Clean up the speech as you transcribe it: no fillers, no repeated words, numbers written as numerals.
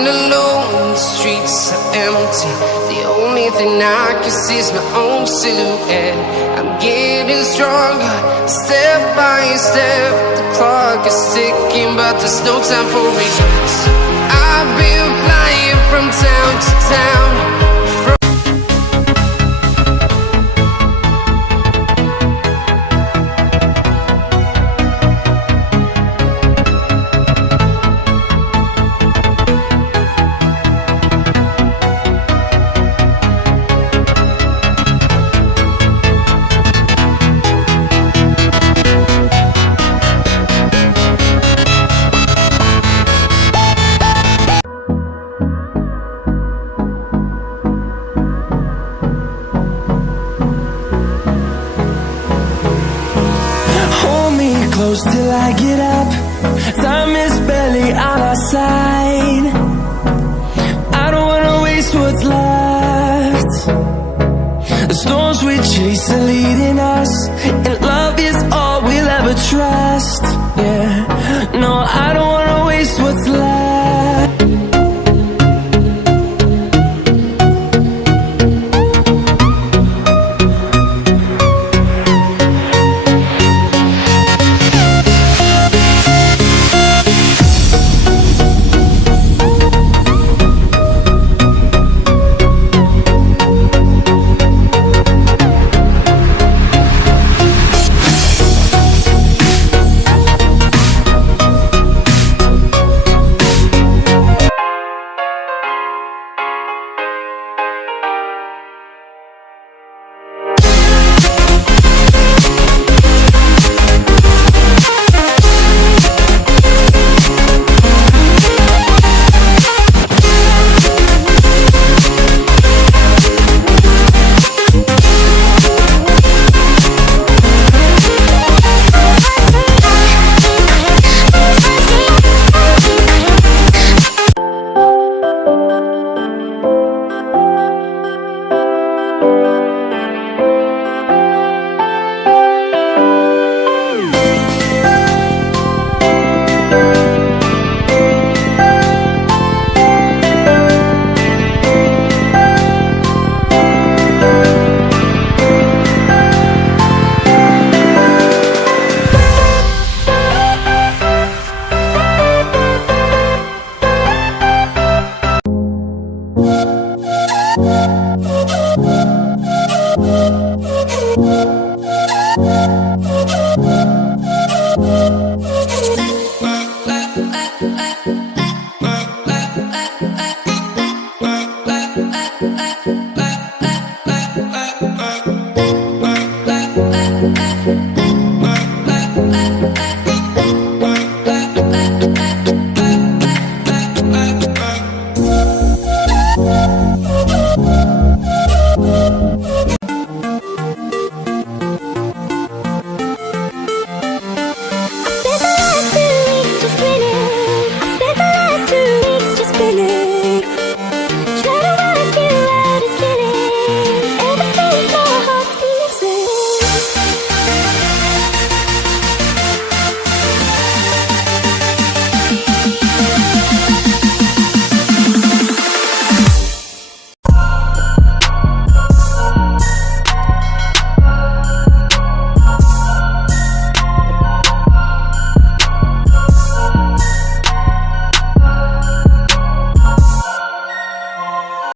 I'm alone, the streets are empty. The only thing I can see is my own silhouette. I'm getting stronger, step by step. The clock is ticking, but there's no time for regrets. I've been flying from town to town. Close till I get up. Time is barely on our side. I don't wanna waste what's left. The storms we chase